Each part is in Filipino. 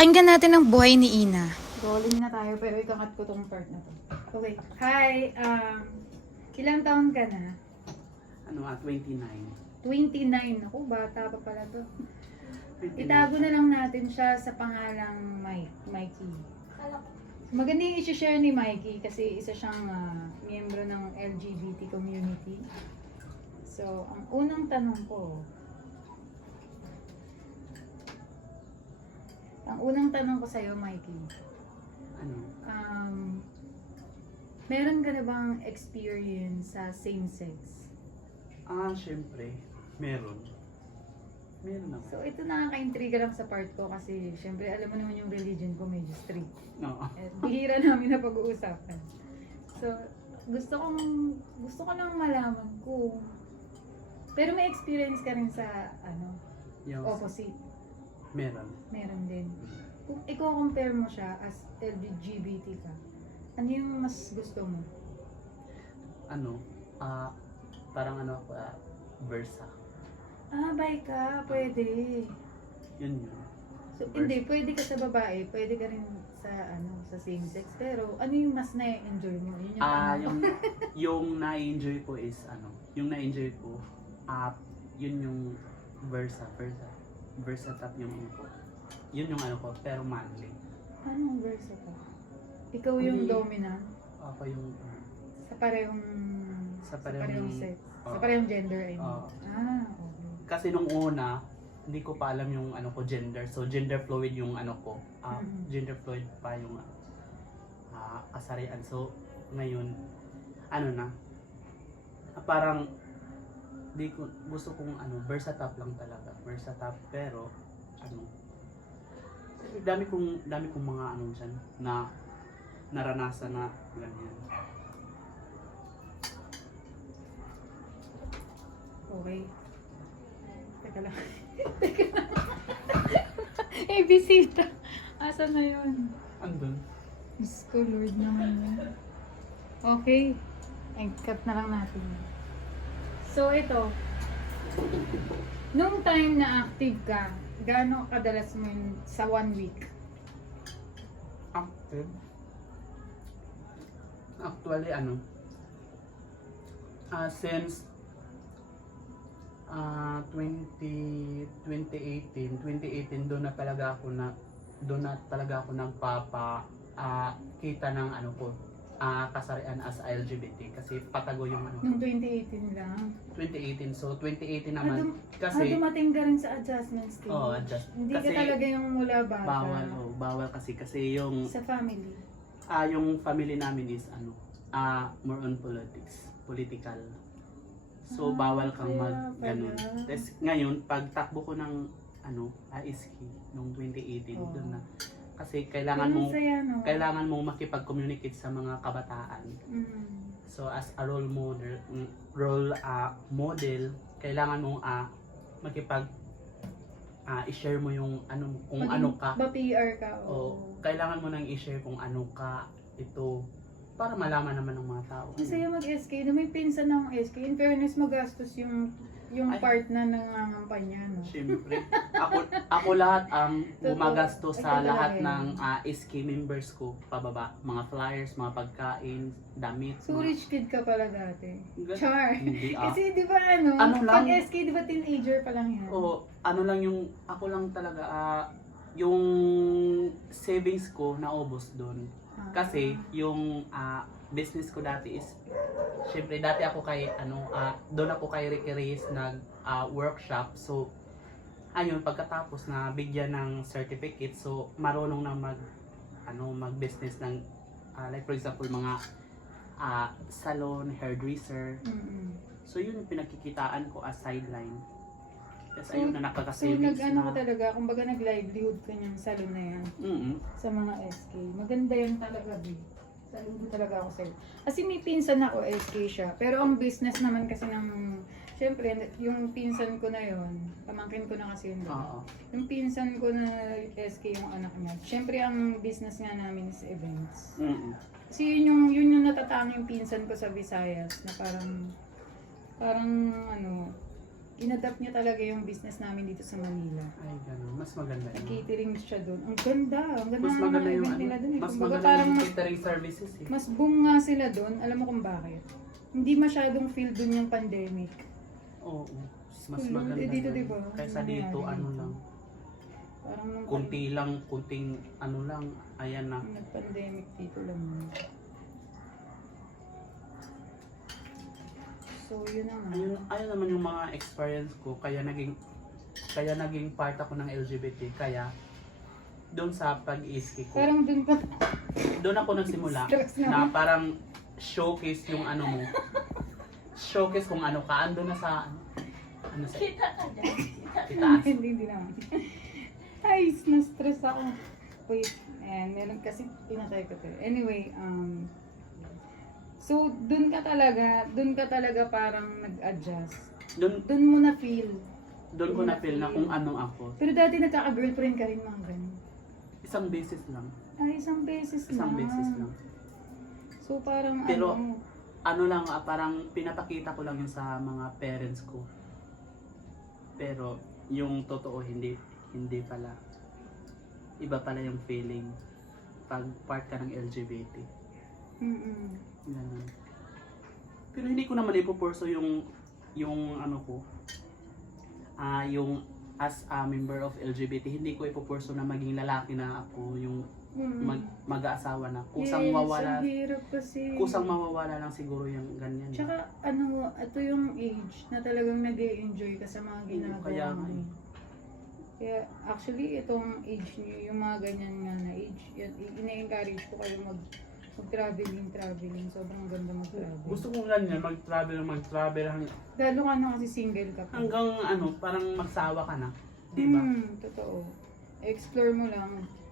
Pakinggan natin ang buhay ni Ina. Rolling na tayo, pero ikakat ko tong part na to. Okay. Hi, um, ilang taon ka na? Ano nga, 29. 29. Ako, bata pa pala to. 29. Itago na lang natin siya sa pangalang Mike, Mikey. Maganda yung isi-share ni Mikey kasi isa siyang ah, miyembro ng LGBT community. So, ang unang tanong ko, ang unang tanong ko sa'yo, Mikey, Ano? um, meron ka na bang experience sa same-sex? Ah, syempre. Meron. Meron ako. So, ito nakaka-intriga lang sa part ko kasi syempre alam mo naman yung religion ko medyo strict. No. Eh, bihira namin na pag-uusapan. So, gusto kong, gusto ko lang malaman kung, pero may experience ka rin sa, ano, Yung, opposite. Meron. Meron din. Kung i-compare mo siya as LGBT ka, ano yung mas gusto mo? Ano? Ah, parang ano ako, ah, Versa. Ah, bi ka, pwede. Yun yun. So, Versa. hindi, pwede ka sa babae, pwede ka rin sa, ano, sa same sex. Pero, ano yung mas na-enjoy mo? Yun yung Ah, tanong yung, yung na-enjoy ko is, ano, yung na-enjoy ko, ah, yun yung Versa, Versa. Versa top yung ano ko. Yun yung ano ko, pero manly. Anong verse ka? Ikaw yung Hindi. dominant Ako yung, ah, sa parehong Sa parehong- sex. sa Oo. parehong gender, I mean. Oo. Ah, okay. kasi nung una, hindi ko pa alam yung ano ko gender. So gender fluid yung ano ko. Ah, Mhm. Gender fluid pa yung ah kasarian. So ngayon ano na ah, parang di ko gusto kong ano versatile lang talaga. Versatile pero ano dami kong dami kong mga ano diyan na naranasan na ganyan. Okay. Teka lang. Teka lang. eh, bisita. Asa na yun? Andun. Diyos ko, Lord naman yun. Okay. Ay, cut na lang natin. yun. So, ito. Nung time na active ka, gaano kadalas mo yun sa one week? active. Actually, ano, ah since ah 20, 2018, 2018 doon na talaga ako na doon na talaga ako nagpapa ah, kita ng ano ko ah kasarian as LGBT kasi patago yung ano Nung 2018 lang. 2018 so 2018 Ah, naman ah, kasi dumating ka rin sa adjustment stage. oh adjust Hindi kasi ka talaga yung mula bata. bawal oh, bawal kasi kasi yung Sa family. Ah, yung family namin is ano, ah more on politics, political. So Ah, bawal kang mag ganun. Tapos ngayon, pag takbo ko ng ano, ISK nung 2018 Oo. doon na kasi kailangan mo no? kailangan mo makipag-communicate sa mga kabataan. Mm. So as a role model, mm, role ah, model, kailangan mo ah makipag ah i-share mo yung ano kung Maging ano ka. Ba PR ka? O kailangan mo nang i-share kung ano ka ito para malaman naman ng mga tao. Masaya mag-SK. Na may pinsan ng SK. In fairness, magastos yung yung Ay. part na nangangampanya, no? Siyempre, ako ako lahat ang Totoo. gumagastos sa Ay, lahat talaga ng ah, SK members ko pababa, mga flyers, mga pagkain, damit. So, mga- rich kid ka pala dati. Char. Hindi ah. Kasi di ba ano, Ano lang? pag SK, di ba teenager pa lang yan? Oo, ano lang yung ako lang talaga ah, yung savings ko naubos doon. Ah. Kasi yung ah, business ko dati is syempre dati ako kay ano ah, doon ako kay Ricky Reyes nag ah, workshop. So ayun pagkatapos na bigyan ng certificate so marunong na mag ano mag-business ng ah, like for example mga ah, salon, hairdresser. So yun yung pinagkikitaan ko as sideline. Tapos So- ayun na So, nakaka-savings nag-ano na. ka talaga, kumbaga nag-livelihood ka niyang salon na yan Mm-mm. sa mga SK. Maganda yan talaga, B. Saludo talaga ako sa'yo. Kasi may pinsan ako, SK siya. Pero ang business naman kasi ng... Siyempre, yung pinsan ko na yon pamangkin ko na kasi yun. diba? Oo. Yung pinsan ko na SK yung anak niya. Siyempre, ang business nga namin is events. Mm-mm. Kasi yun yung, yun yung natatanging pinsan ko sa Visayas na parang, parang ano, inadapt niya talaga yung business namin dito sa Manila. Ay, ganun. Mas maganda yun. Nag-catering siya doon. Ang ganda. Ang ganda Mas ng maganda mga yung event ano, nila doon. Eh. mas Kumbaga maganda parang yung mas, catering services eh. mas boom nga sila doon. Alam mo kung bakit? Hindi masyadong feel doon yung pandemic. Oo. Mas Hmm, maganda. eh, dito, yun. diba? Kaysa dito, nangyari ano lang. Parang nung Kunti lang, kunting ano lang. Ayan na. Nag-pandemic dito lang. So, yun na nga. Ayun, ayun naman yung mga experience ko. Kaya naging, kaya naging part ako ng LGBT. Kaya, doon sa pag-iski ko, Parang dun ka, doon ako nagsimula Stress na naman. parang showcase yung ano mo. Showcase kung ano ka. Ando na sa, ano sa, Kita ka dyan. itaas. hindi, hindi naman. Ay, na-stress ako. Wait, ayan, meron kasi pinatay ko to. Anyway, um, so, dun ka talaga, dun ka talaga parang nag-adjust. Doon, Dun mo na feel. doon ko na feel na kung ano ako. Pero dati nagkaka-girlfriend ka rin mga ganun. Isang beses lang. Ay, isang beses Isang lang. beses lang. So, parang Pero- ano, ano lang, ah, parang pinapakita ko lang yun sa mga parents ko. Pero yung totoo hindi hindi pala. Iba pala yung feeling pag part ka ng LGBT. mm Ganun. Pero hindi ko naman ipupurso yung yung ano ko ah yung as a member of LGBT hindi ko ipupurso na maging lalaki na ako yung mag, mag-aasawa na kusang yes, mawala kasi. kusang mawawala lang siguro yung ganyan Tsaka ano, ito yung age na talagang nag enjoy ka sa mga ginagawa kaya mo. nga eh. Kaya actually itong age niyo, yung mga ganyan nga na age, ina-encourage ko kayo mag mag-traveling, traveling. Sobrang ganda mag-travel. Gusto ko ganyan, mag-travel, mag-travel hang- Lalo ka na kasi single ka pa. hanggang ano, parang magsawa ka na. Di ba? Hmm, totoo. Explore mo lang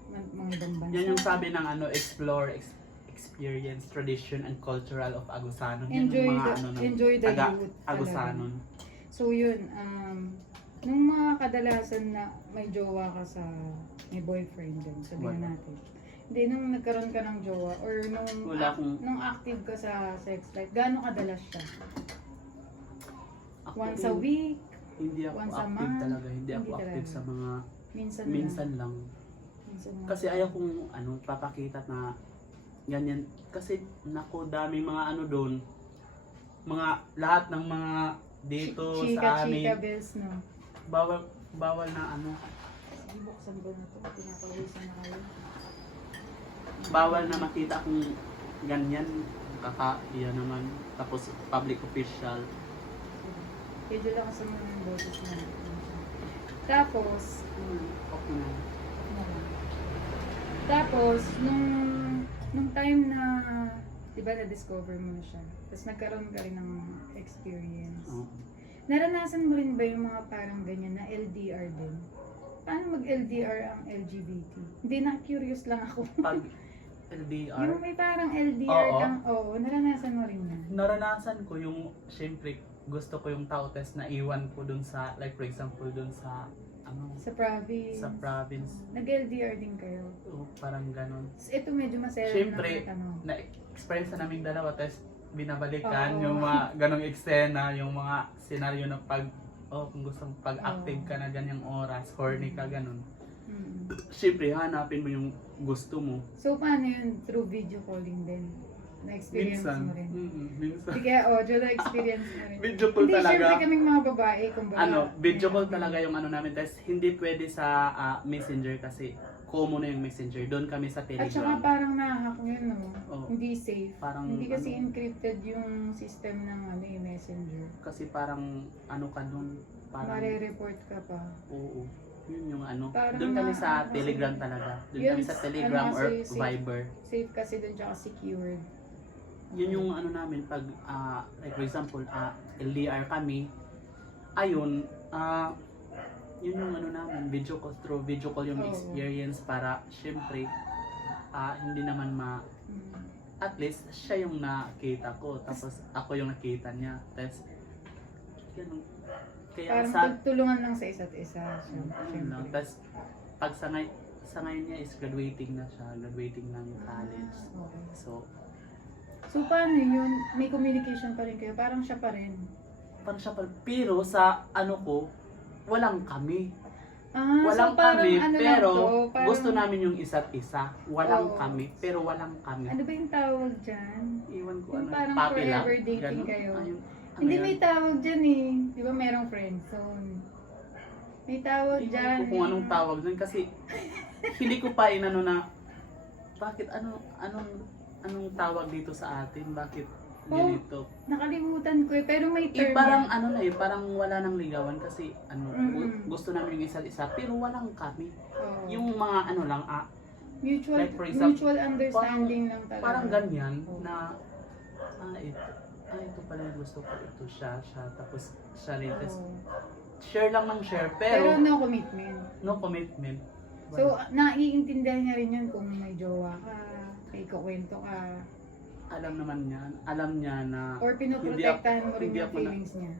ng- mga ibang bansa. Yan yung sabi ng ano, explore, ex- experience, tradition, and cultural of Agusanon. Yan Enjoy yung mga the, ano, ng enjoy the taga youth. talaga. Agusanon. So yun, um, nung mga kadalasan na may jowa ka sa, may boyfriend din, sabihin Wala. natin. Hindi, nung nagkaroon ka ng jowa or nung, Wala akong- nung active ka sa sex life, gaano kadalas siya? Ako Once a week? Hindi ako once a active month? talaga. Hindi ako Hindi active talaga. sa mga Minsan, minsan lang. lang. Minsan lang. Kasi ayaw kong ano, papakita na ganyan. Kasi nako daming mga ano doon. Mga lahat ng mga dito chika, sa chika amin. bells, no? Bawal bawal na ano. Sige, buksan ko na to. Pinapawisan na kayo. Bawal na makita kung ganyan. Kaka, yan naman. Tapos public official. Medyo lang sa mga yung boses na. Tapos, Okay na. Tapos, nung, nung time na, di ba, na-discover mo siya, tapos nagkaroon ka rin ng experience. Oo. Naranasan mo rin ba yung mga parang ganyan na LDR din? Paano mag-LDR ang LGBT? Hindi na, curious lang ako. Pag LDR, yung may parang LDR Oo. lang, oo, naranasan mo rin yan. naranasan ko yung, syempre, gusto ko yung tao test na iwan ko dun sa, like for example, dun sa, ano, Sa province. sa province. Nag-LDR din kayo. O, parang ganon. Tapos ito medyo masaya Siyempre, na ano. Na-experience na namin dalawa, test binabalikan Oo. yung mga ganong eksena, yung mga senaryo na pag, oh, kung gusto pag-active ka na ganyang oras, horny ka, ganon. Mm. Siyempre, hanapin mo yung gusto mo. So, paano yun? Through video calling din? Na-experience Minsan. mo rin? Mm-mm, minsan. Hindi kaya audio na-experience mo rin? Video call Hindi, talaga. syempre kaming mga babae, kumbaga. ano, video call talaga yung ano namin. Tapos hindi pwede sa ah, messenger kasi common na yung messenger. Doon kami sa At saka telegram. parang nahahack yun, no? Oo. Hindi safe. Parang, Hindi kasi ano, encrypted yung system ng ano, yung messenger. kasi parang ano ka doon. Parang, Mare-report ka pa. oo. Yun yung ano. Parang Doon kami sa ano kasi- telegram talaga. Doon Yun, kami sa ano telegram or kasi, safe. Viber. Safe kasi dun, tsaka secured. Yun yung ano namin pag ah, like for example, ah, LDR kami. Ayun, ah yun yung ano namin, video call through video call yung Oo. experience para syempre ah hindi naman ma Mm. at least siya yung nakita ko tapos ako yung nakita niya tapos ganun kaya Parang sa tulungan lang sa isa't isa. yun lang Syempre. tapos pag sa, ngay- sa ngayon niya is graduating na siya graduating ng college Ah, okay. so So, paano yun? May communication pa rin kayo? Parang siya pa rin. parang siya pala. Pero sa ano ko, walang kami. Ah, Walang so parang kami, ano lang pero to, parang- gusto namin yung isa't isa. Walang Oo. kami, pero walang kami. Ano ba yung tawag dyan? Iwan ko Yung ano, parang forever dating ganun. kayo. Ayun, ano Hindi yun? may tawag dyan eh. Di ba merong friend zone? May tawag Iwan dyan. ko kung anong tawag dun kasi hindi ko pa inano na bakit ano anong anong tawag dito sa atin? Bakit Oh, ganito? Nakalimutan ko eh. Pero may term. Eh, parang yan. ano na eh, parang wala nang ligawan kasi ano, gu- Mm-mm. gusto namin yung isa't isa pero walang kami. Oo. Yung mga ano lang, ah, mutual, like, for example, mutual understanding lang talaga. parang ganyan na ah, ito, ah, ito pala yung gusto ko, ito siya, siya, tapos siya rin. Tapos share lang ng share Pero, pero, no commitment. no commitment. So, naiintindihan niya rin yun kung may jowa ka, may kukwento ka, alam naman niya, alam niya na or pinoprotektahan mo rin hindi yung ako na- feelings niya.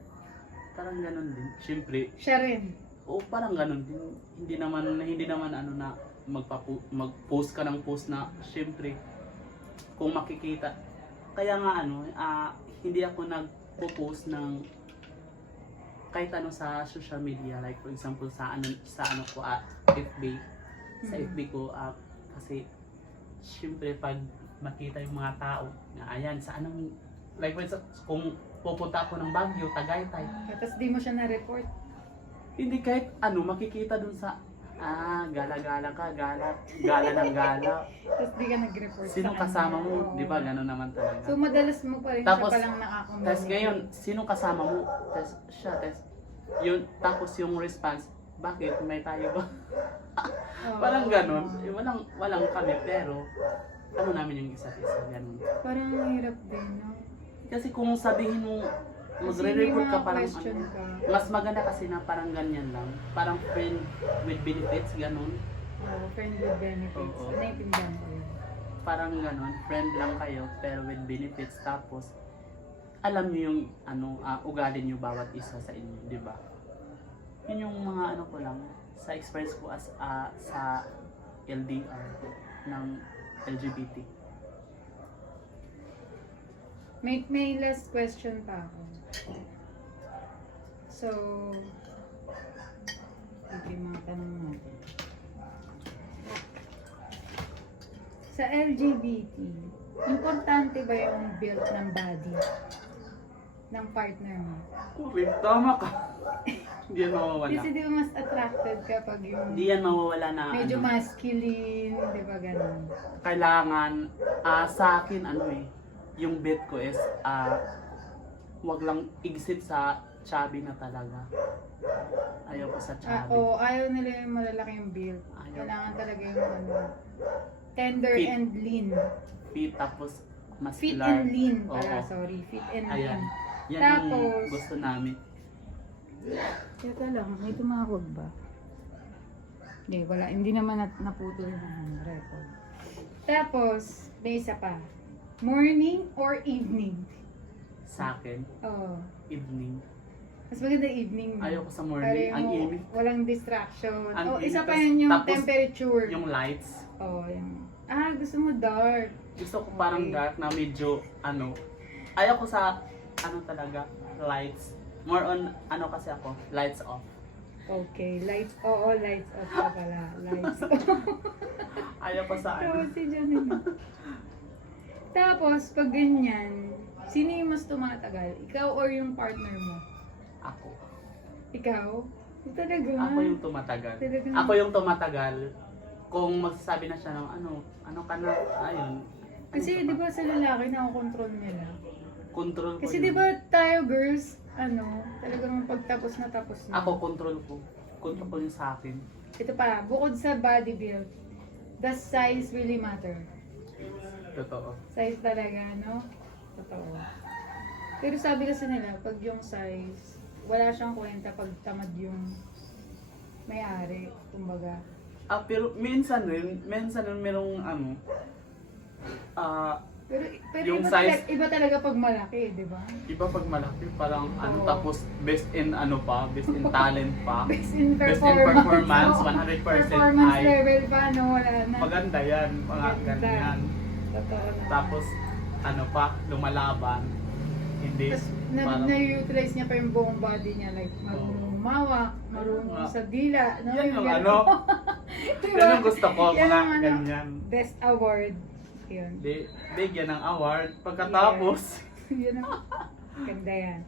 parang ganun din. Siyempre, Siya rin. o parang ganun din. Hindi naman, hindi naman ano na magpapu, mag-post ka ng post na siyempre kung makikita. Kaya nga ano, ah, hindi ako nagpo-post ng kahit ano sa social media like for example sa ano sa ano ko ah, FB sa Mm. FB ko ah, kasi siyempre pag makita yung mga tao na ayan sa anong like for example, kung pupunta ako ng Baguio, Tagaytay Tapos di mo siya na-report. hindi kahit ano makikita dun sa ah gala-gala ka gala gala ng gala Tapos di ka nag-report sa kasama mo di ba gano'n naman talaga So madalas mo pa rin Tapos- siya palang nakakommunicate. Tapos ngayon, sino kasama mo? Tapos siya, tapos yun, tapos yung response, bakit? May tayo ba? Oo. Parang ganun. Eh, Walang, walang kami, pero ano namin yung isa't isa, ganun. Parang ang hirap din, no? Kasi kung sabihin mo, magre-report ka parang question ano, ka. mas maganda kasi na parang ganyan lang. Parang friend with benefits, ganun. Oo, friend with benefits. Oo. Naintindihan ko yun. Parang ganun, friend lang kayo, pero with benefits. Tapos, alam niyo yung ano, ah, ugali niyo bawat isa sa inyo, di ba? Yun yung mga ano ko lang, sa experience ko as ah, sa LDR ng LGBT. May, may last question pa ako. So, ito yung mga tanong natin. Sa LGBT, importante ba yung build ng body ng partner mo? Uy, tama ka. Hindi yan mawawala. Kasi di ba mas attracted kapag yung Hindi yan mawawala na medyo ano, masculine, di ba ganun? kailangan ah, sa akin ano eh, yung bet ko is ah, wag lang exit sa chubby na talaga. Ayaw ko sa Ah, chubby. oo, ayaw nila yung malalaki yung build. Ayaw. Kailangan talaga yung ano, tender Fit. and lean. Fit tapos Fit muscular. and lean pala, Oo. sorry. Fit and Ayan. lean. Yan Tapos- yung gusto namin. Teka lang, may tumawag ba? Hindi, wala. Hindi naman nat naputol yung ano, record. Tapos, may isa pa. Morning or evening? Sa akin, Oh. evening. Mas maganda evening. Ayaw ko sa Para morning. yung Ang init. Walang distraction. Ang oh, isa init. pa yun yung Tapos, temperature. Yung lights. Oh, yung... Ah, gusto mo dark. Gusto ko parang Okay. dark na medyo ano. Ayaw ko sa ano talaga, lights. More on ano kasi ako, lights off. Okay, lights. Oo, lights off ka pala. Lights off. Ayaw ko sa ano. si Janine. Tapos, pag ganyan, sino yung mas tumatagal? Ikaw or yung partner mo? Ako. Ikaw? Talaga? Ako yung tumatagal. Talaga? Ako yung tumatagal. Kung magsasabi na siya ng ano, ano ka na, ayun. Kasi di ba sa lalaki nakokontrol nila? Control ko Kasi yun. di ba tayo girls, ano, talagang pagtapos na tapos na. Ako, control ko. Control ko yung sa akin. Ito pa, bukod sa body build, does size really matter? Totoo. Size talaga, no? Totoo. Pero sabi kasi nila, pag yung size, wala siyang kwenta pag tamad yung may-ari, kumbaga. Ah, pero minsan rin, minsan rin merong ano, ah, Pero, pero Yung iba, size- talaga, iba talaga pag malaki, di ba? iba pag malaki, parang ano, Oo. tapos best in ano pa, best in talent pa. Best in Best in performance. performance, Oo. 100% Performance high. level pa, no? Wala na. Maganda yan, mga Maganda. ganyan. Totoo na. Tapos, ano pa, lumalaban. Hindi. Tapos na, Parang- na-utilize niya pa yung buong body niya. Like, marunong umawak, marunong sa dila. No? Yan yung ano. Diba? Yan ang gusto ko, Yan mga ano, ganyan. Best award. Yun. Di, bigyan ng award. Pagkatapos, yun ang ganda yan.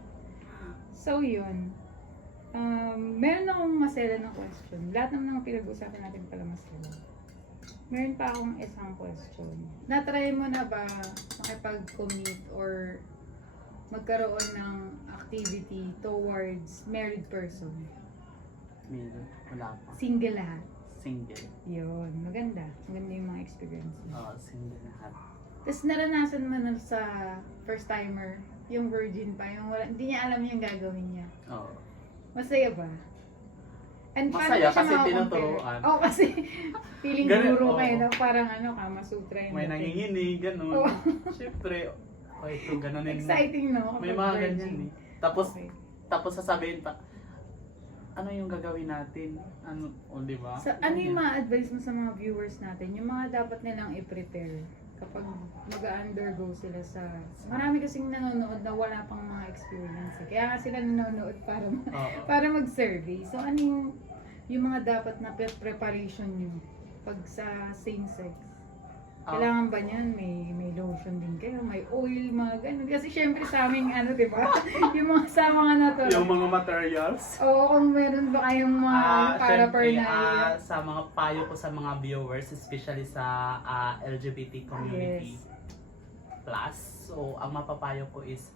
So, yun. Um, meron akong masela na question. Lahat naman ng pinag-usapan natin pala masela. Meron pa akong isang question. Natry mo na ba makipag-commit or magkaroon ng activity towards married person? meron. Wala pa. Single lahat. Single. Yun. Maganda. Maganda yung mga experience. Oo, single lahat. Tapos naranasan mo na sa first timer, yung virgin pa, yung wala, hindi niya alam yung gagawin niya. Oo. Masaya ba? And Masaya kasi tinuturuan. Oo, kasi feeling Ganun, guru oo. kayo na parang ano, Kama Sutra yung May dating. nanginginig, ganun. Oo. Siyempre, oh, ito, ganun. Exciting, no? May mga ganyan eh. Tapos, Okay. tapos sasabihin pa, ano yung gagawin natin? Ano, o di ba? So, ano yung mga advice mo sa mga viewers natin? Yung mga dapat nilang i-prepare kapag mag-undergo sila sa... Marami kasing nanonood na wala pang mga experience. eh. Kaya nga sila nanonood para Oo. para mag-survey. So, ano yung, yung mga dapat na pre- preparation nyo pag sa same sex? Ah, Kailangan ba niyan? May, may lotion din kayo, may oil, mga ganun. Kasi syempre sa aming ano, di ba? yung mga sa mga natural. yung mga materials. Oo, kung meron ba kayong mga Ah, para syempre, per ah, sa mga payo ko sa mga viewers, especially sa ah, LGBT community Yes. plus. So, ang mapapayo ko is,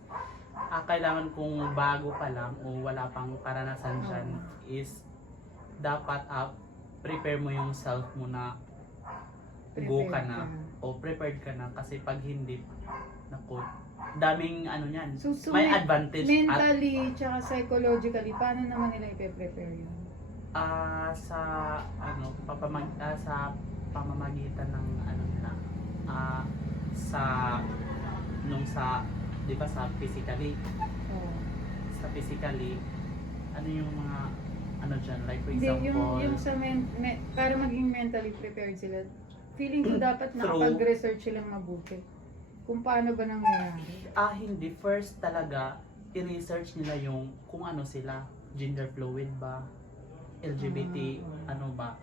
ah, kailangan kung bago pa lang o wala pang karanasan dyan, is dapat ah, prepare mo yung self mo na go ka na o prepared ka na kasi pag hindi, naku, daming ano yan, So, so may advantage at mentally, tsaka psychologically, paano naman nila i-prepare yun? Ah, sa ano, papamag ah, sa pamamagitan ng ano nila. Ah, sa nung sa 'di ba sa physically, Oo. sa physically ano yung mga ano diyan like for Hindi, example, yung, yung sa men, me- para maging mentally prepared sila, feeling ko dapat True. nakapag-research silang mabuti. Kung paano ba nangyayari. ah hindi first talaga i-research nila yung kung ano sila, gender fluid ba, LGBT, Ah. ano ba,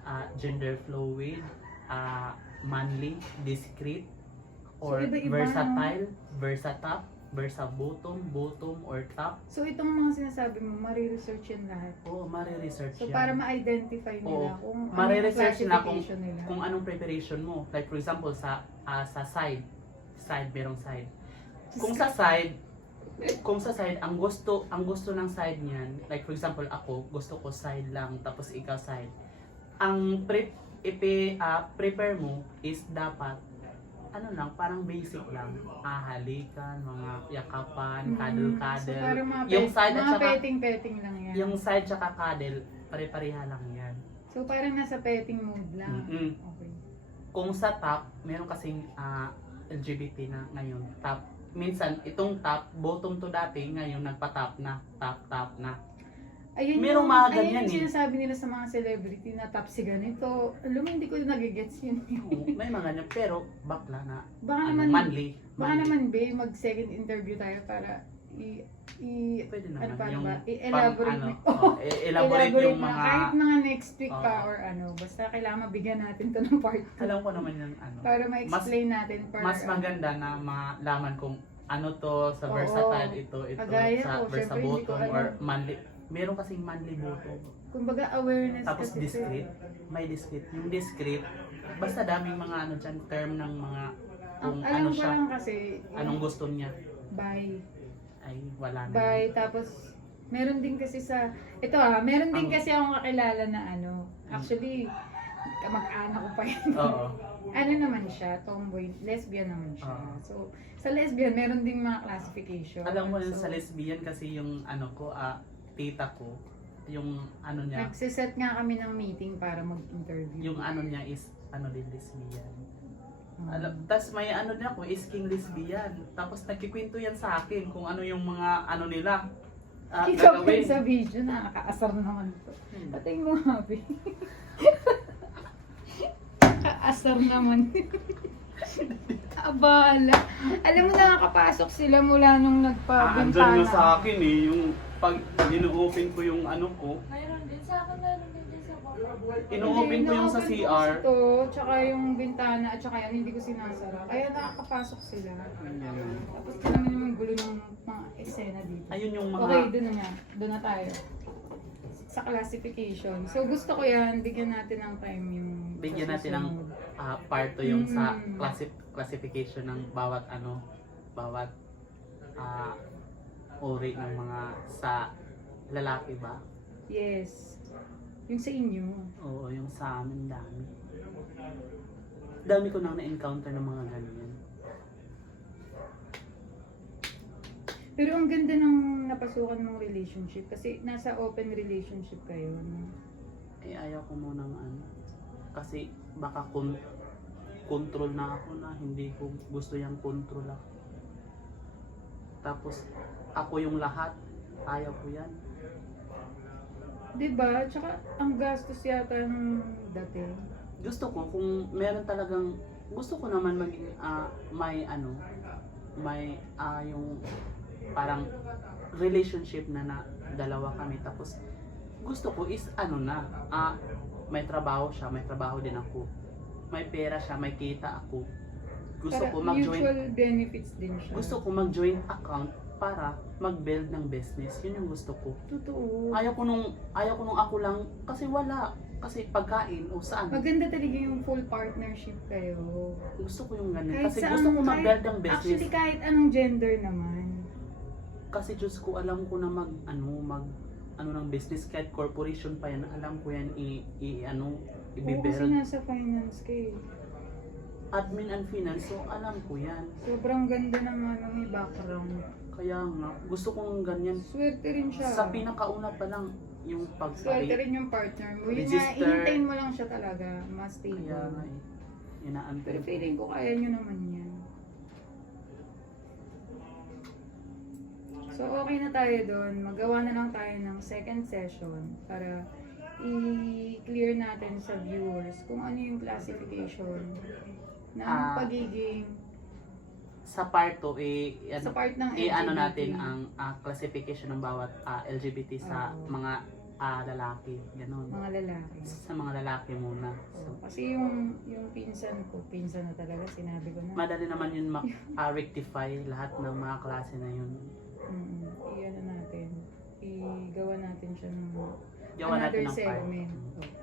ah, gender fluid, ah, manly, discreet, or So, iba-iba, versatile, versatile, versa bottom, bottom, or top. So, itong mga sinasabi mo, mariresearch yan lahat. Oo, mare-research So, yan. para ma-identify nila Oo. kung ano yung Mare-research na kung, nila. kung anong preparation mo. Like for example, sa ah, sa side, side, merong side. Kung sa side, kung sa side, ang gusto, ang gusto ng side niyan, like for example, ako, gusto ko side lang, tapos ikaw side. Ang pre, ipi, ah, prepare mo is dapat, ano lang, parang basic lang. Ahalikan, mga yakapan, cuddle-cuddle. So, parang mga, yung side at mga saka, petting-petting lang yan. yung side tsaka cuddle, pare-pareha lang yan. So, parang nasa petting mode lang. Mm-mm. Okay. Kung sa top, meron kasing ah, LGBT na ngayon. Top. Minsan, itong top, bottom to dati, ngayon nagpa-top na. Top, top na. Ayun Merong yung, mga ayun ganyan yung eh. sinasabi nila sa mga celebrity na top si ganito. Alam mo, hindi ko nagigets yun. Oo, May mga ganyan, pero bakla na. Baka Ano, naman, manly. baka manly. naman, babe, mag-second interview tayo para i, i, Pwede ano naman. pa yung ba? pang, I-elaborate ano, mo. oh, i- elaborate yung na, mga, kahit mga next week pa Oo. or ano, basta kailangan mabigyan natin to ng part 2. alam ko naman yung ano. Para ma-explain natin per, Mas ano, maganda na malaman kung ano to sa Oo. versatile ito, ito Kagaya sa ko, versa syempre, hindi ko bottom or manly. Meron kasing manly bottom. Kumbaga awareness Tapos kasi. sir. discreet, may discreet. Yung discreet, basta daming mga ano dyan, term ng mga Ang kung alam ano ko siya, lang kasi, anong gusto niya. Bye. Ay, wala na. Bye. Tapos, meron din kasi sa, ito ah, meron din Ang- kasi akong kakilala na ano, actually, kamag-anak ko pa yun. Oo. ano naman siya, tomboy, lesbian naman siya. Ah. So, sa lesbian, meron ding mga classification. Alam mo yun so, sa lesbian kasi yung ano ko, ah, tita ko, yung ano niya, Nagsiset nga kami ng meeting para mag-interview. yung ano niya is ano din lesbian. Hmm. Alam, tas may ano din ako, is king lesbian. Tapos nagkikwento yan sa akin kung ano yung mga ano nila. ah, Kita ko gagawin. sa video, nakakaasar naman to. Hmm. Pating mo, happy. Kaasar naman. Abala. Alam mo, nakakapasok sila mula nung Ah, andyan nagpabintana. nga sa akin eh, yung pag ino-open ko yung ano ko, Mayroon din sa akin, mayroon din din sa baba. ino-open ko yung sa Hindi, CR. ino-open ko kasi to, tsaka yung bintana, at tsaka yan, hindi ko sinasara. Kaya nakakapasok sila. Tapos ka naman yung gulo ng mga eksena dito. Ayun yung mga... Okay, doon na nga. Doon na tayo. Sa classification. So gusto ko yan, bigyan natin ng time yung Bigyan sa natin ng susunod. ah, part to yung sa Mm. classif- classification ng bawat ano, bawat ah, uri ng mga sa lalaki ba? Yes. Yung sa inyo. Oo, yung sa amin dami. Dami ko nang na-encounter ng mga ganyan. Pero ang ganda ng napasukan mong relationship kasi nasa open relationship kayo. No? Eh ayaw ko munang ano. Kasi baka kon control na ako na hindi ko gusto yung control ako. Tapos ako yung lahat. Ayaw ko yan. 'Di ba? Tsaka ang gastos yata ng dati. gusto ko kung meron talagang gusto ko naman maging ah, may ano may ah, yung parang relationship na na dalawa kami tapos gusto ko is ano na ah, may trabaho siya may trabaho din ako may pera siya may kita ako gusto Para ko mag-join mutual benefits din siya. gusto ko mag-join account para mag-build ng business yun yung gusto ko Totoo. ayaw ko nung ayaw ko nung ako lang kasi wala kasi pagkain o saan Maganda talaga yung full partnership kayo. gusto ko yung ganun. Kahit Kasi saan- gusto ko mag-build ng business. Actually, kahit anong gender naman. Kasi Diyos ko, alam ko na mag, ano, mag, ano ng business, kahit corporation pa yan, alam ko yan, i, i ano, Oo, kasi i-build. nasa finance ka eh. Admin and finance, so alam ko yan. Sobrang ganda ng ano, may background. Kaya nga, gusto kong ganyan. Swerte rin siya. Sa pinakauna pa lang, yung pag Swerte rin yung partner mo. Yun nga, Register. ihintayin mo lang siya talaga. Mas stable. Kaya nga eh, Pero feeling ko kaya nyo naman yan. So okay na tayo doon. Magawa na lang tayo ng second session para i-clear natin sa viewers kung ano yung classification ng Ah, pagiging Sa part 2, eh, sa ano, part ng eh, ano LGBT. natin ang ah, classification ng bawat ah, LGBT sa Oo. mga ah, lalaki. Ganon. mga lalaki. Sa mga lalaki muna. So, Kasi yung yung pinsan ko, pinsan na talaga, sinabi ko na. madali naman yun ma-rectify lahat ng mga klase na yun. Mm, i-ano natin. I-gawa natin siya ng Gawa natin another ng part. segment. Okay.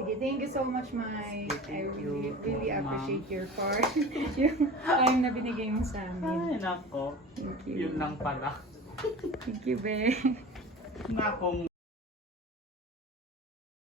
Sige, thank you so much. Sige, I really, you, really appreciate your part. yung time na binigay mo sa amin. Ay, nako. Thank you. Yun lang pala. Thank you, Be. Nako